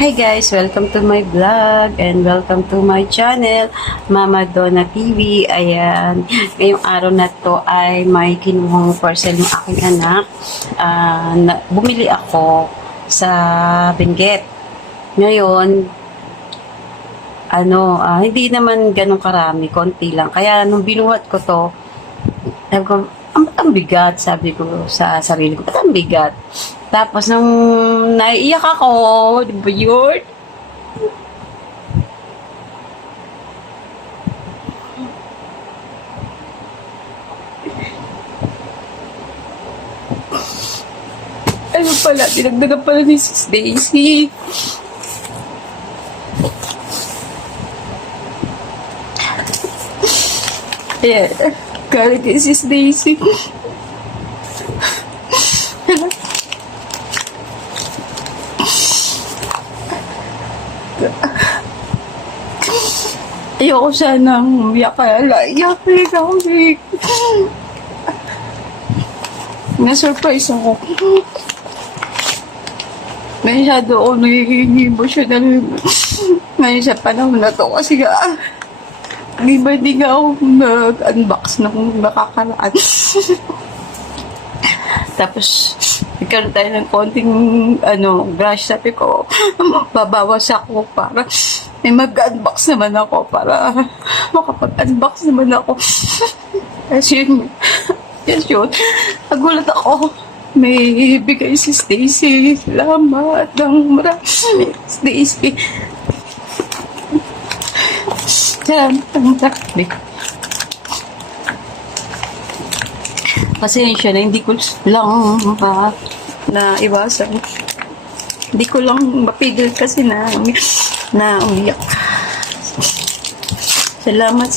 Hi guys! Welcome to my vlog and welcome to my channel, Mama Donna TV. Ayan, ngayong araw na to ay may kinuhang parcel ng aking anak. Bumili ako sa Benguet. Ngayon, hindi naman ganun karami, konti lang. Kaya nung binuhat ko to, sabi ko, ang bigat, sabi ko sa sarili ko, ang bigat. Tapos nung naiiyak ako, di ba yun? Ano pala, dinagdagan pala ni Sis Daisy. Ayan, galit ni Sis Daisy. Ayoko sanang umiyak kaya iyak ako eh. Na-surprise ako. Masyado ako nagiging emotional ngayon sa panahon na to kasi di ba di nga ako nag-unbox nung nakakaraan. Tapos nagkaroon tayo ng konting brush, sabi ko babawas ako para may mag-unbox naman ako para makapag-unbox naman ako. Kasi yun, nagulat ako. May bigay si Stacy. Salamat ng marami, Stacy. Salamat ng marami. Pasensya na, hindi ko lang na iwasan. Hindi ko lang mapigil kasi na umiyak. Salamat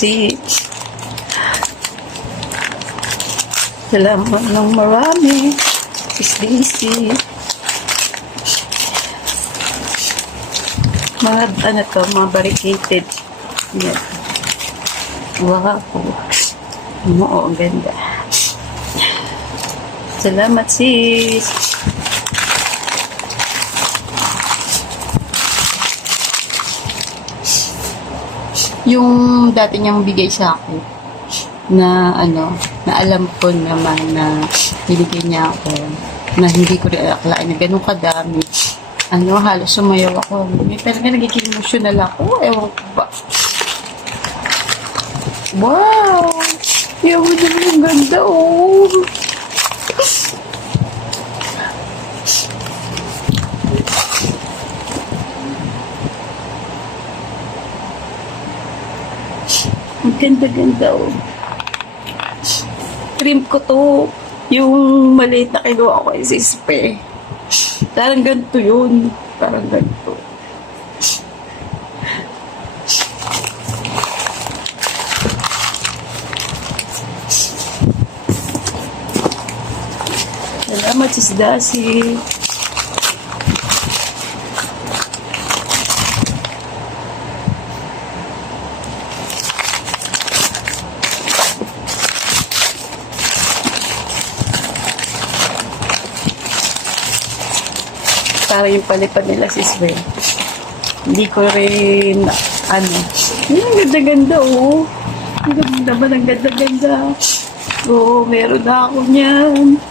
ng marami, Sis Daisy. Mga barricaded. Yan. Wow. Oo, ang ganda. Salamat, sis. Yung dati niyang bigay sa akin na na alam ko naman na binigay niya ako na hindi ko rin akalain na ganun kadami. Halos sumayaw ako. May talaga nagiging emotional ako. Ewan ko ba. Wow! Ewan naman ang ganda, oh! Ang ganda-ganda, oh. Trim ko to. Yung maliit na kinuha ko ay sispe. Parang ganito yun. Parang ganito. Salamat, Sis Daisy. Para yung palipad nila, Sis Wen. Hindi ko rin, ganda-ganda, oh. Ang ganda ba ng ganda-ganda? Oo, meron na ako niyan.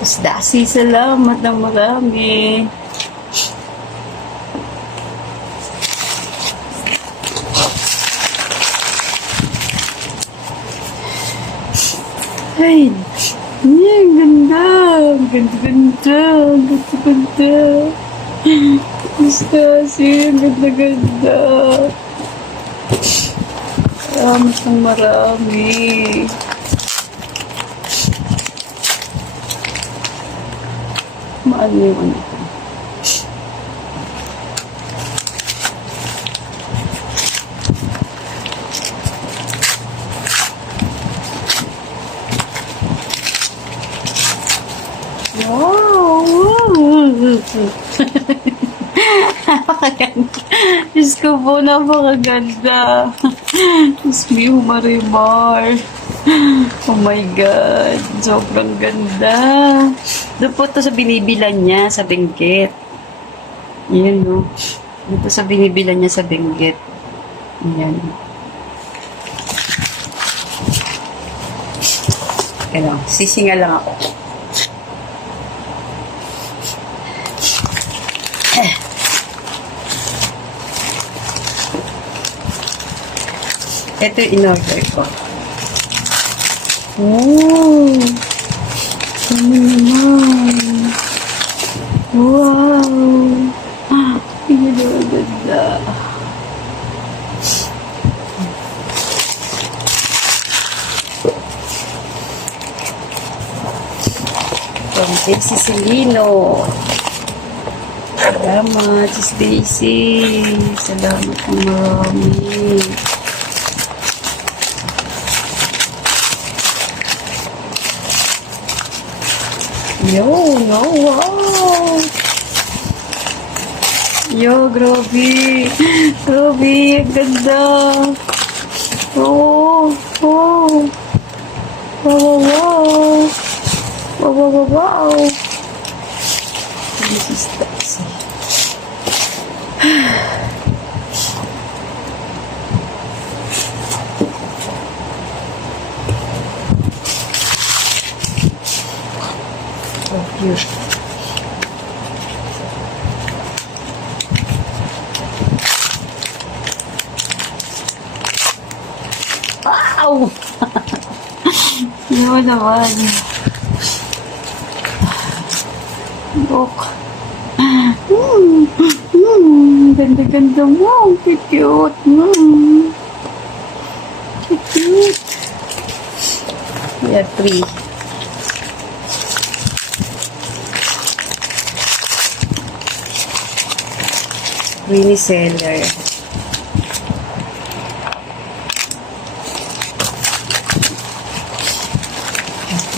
Sis Daisy, salamat ng marami. Ay, ang ganda. Ang ganda-ganda. Ang ganda-ganda. Sis Daisy, ang ganda-ganda. Salamat ng marami. Maano yung ko? Wow! Napakaganda. Diyos ko po, napakaganda. Diyos mo, Marimar. Oh my God. Sobrang ganda. Doon po to sa binibilan niya sa Benguet. Yan, no? Dito sa binibilan niya sa Benguet. Yan. Kaya sisinga lang ako. Ito yung in-order ko. Oh! Ano naman? Wow! Ah, ang ganda. From Daisy Celino. Salamat, Sis Daisy. Salamat po marami. Yo, no, wow! Yo, grabe! Grabe, ang ganda! Oh, oh! Wow, wow, wow! Wow, wow, wow, wow! This is taxi. Oh, cute. Wow! Yun naman. Look. Ganda-ganda mo. Cute. Cute. Yeah, 3. Mini seller.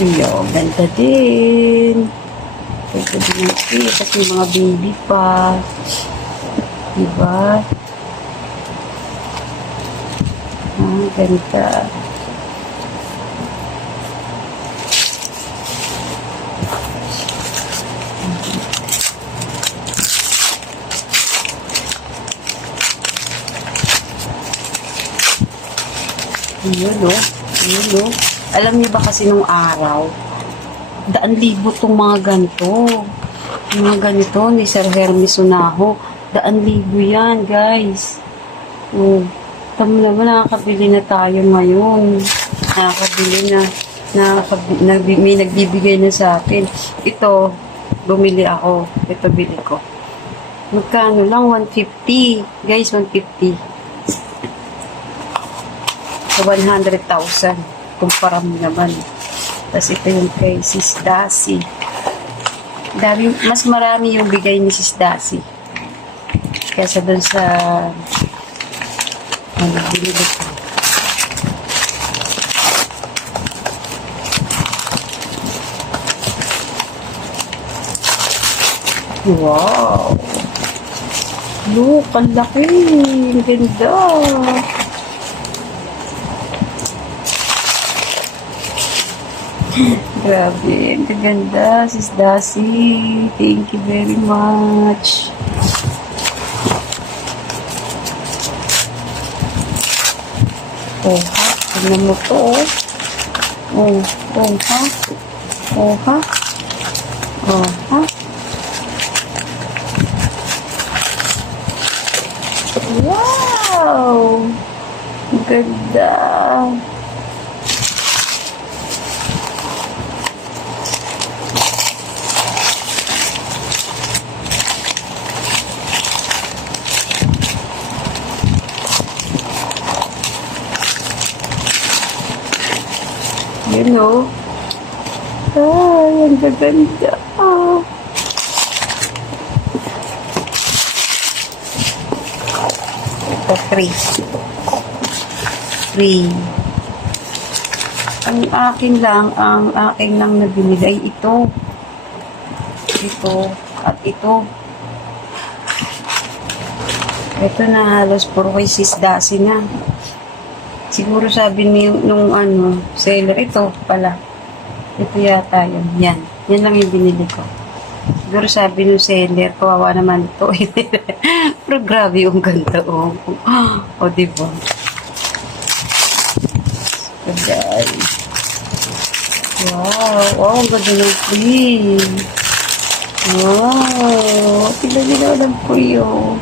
Yo, ganda din. Ganda din ito. Kasi mga baby pa. Diba? Ah, ganda. Yun, no? Yun, no? Alam niyo ba kasi nung araw, 1,000 tong mga ganito. Yung mga ganito ni Sir Hermes Unaho. 1,000 yan, guys. Oh, tama naman, nakakabili na tayo ngayon. Nakakabili na. May nagbibigay na sa akin. Ito, bumili ako. Ito, bili ko. Magkano lang? 150. Guys, 150. So, 100,000. Kumpara mo naman. Tapos ito yung kay Sis Daci. Mas marami yung bigay ni Sis Daci. Kesa dun sa binili ko. Wow! Look, ang laki! Ang ganda! Grabe, ang ganda, Sis Daci. Thank you very much. Oh, ha? Tignan mo to, oh. Oh, oh, ha? Oh, ha? Oh, ha? Wow! Ang ganda. You know? Ay, ang gaganda. Ito, 3. Ang akin lang na binigay ito. Ito, at ito. Ito na halos puro kay Sis Daci na. Siguro sabi nung seller, ito pala. Ito yata yun. Yan. Yan lang yung binili ko. Siguro sabi nung seller, kawawa naman ito. Pero grabe yung ganda. O, diba? So, guys. Wow, ang ganda ng free. Wow, tignan ng free, oh.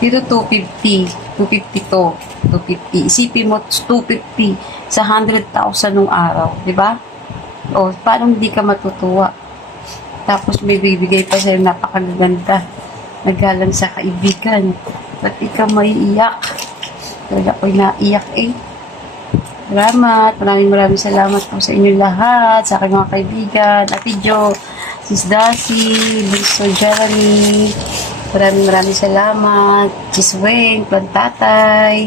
Dito 250. 250 to. 250. Isipin mo, 250 sa 100,000 nung araw. Diba? O, paano hindi ka matutuwa? Tapos may bibigay pa sa'yo napakaganda. Nagalang sa kaibigan. Ba't ikaw maiiyak? Talaga ako'y naiyak eh. Salamat. Maraming salamat po sa inyo lahat. Sa aking mga kaibigan. Ate Jo, Sis Dasi, Bunso Jeremy. Maraming salamat. Sis Weng, Plantatay,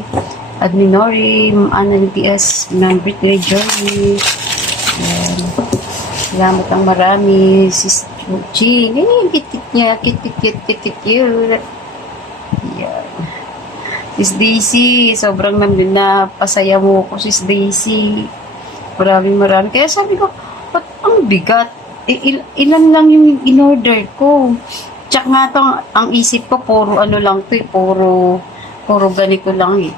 Admin Nori, Ana NTS, ng Britney Journey. Ayan. Salamat ang marami. Sis Jean. Kitik niya. Kitik. Ayan. Sis Daisy, sobrang napasaya mo ko, Sis Daisy. Maraming. Kaya sabi ko, ba't ang bigat? Ilan lang yung in-order ko. Tsaka nga to, ang isip ko, puro ano lang to eh, puro ganito lang eh.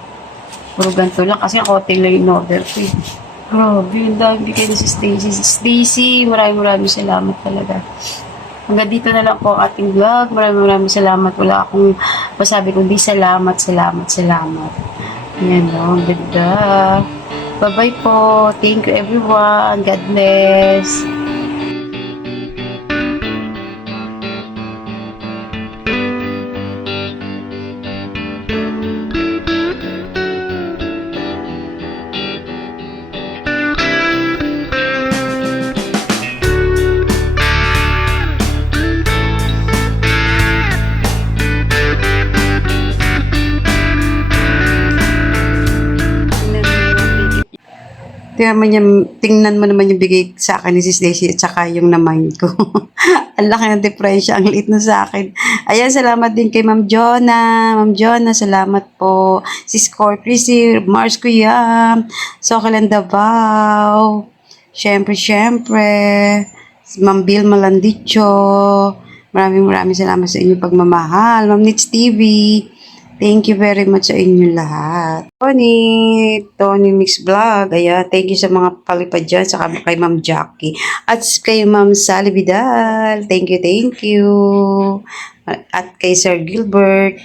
Puro ganito lang, kasi konti lang yung order ko eh. Grabe, yung dami bigay ni Sis Daisy. Sis Daisy, maraming salamat talaga. Hanggang dito na lang po ang ating vlog. Maraming salamat. Wala akong masabi kundi salamat. Yan o, ang ganda. Bye-bye po. Thank you everyone. God bless. Tingnan mo naman yung bigay sa akin ni Sis Daisy at saka yung na-mind ko. Ang laki ng diferensya, ang liit na sa akin. Ayan, salamat din kay Ma'am Jonah. Ma'am Jonah, salamat po. Sis Corpry, si Mars Kuya, Sokalan Davao. Siyempre, si Ma'am Bill Malandicho. Maraming salamat sa inyo pagmamahal. Ma'am Nits TV. Thank you very much sa inyo lahat. Tony Mix Vlog. Ayan, thank you sa mga palipad dyan. Saka kay Ma'am Jackie. At kay Ma'am Sally Vidal. Thank you. At kay Sir Gilbert.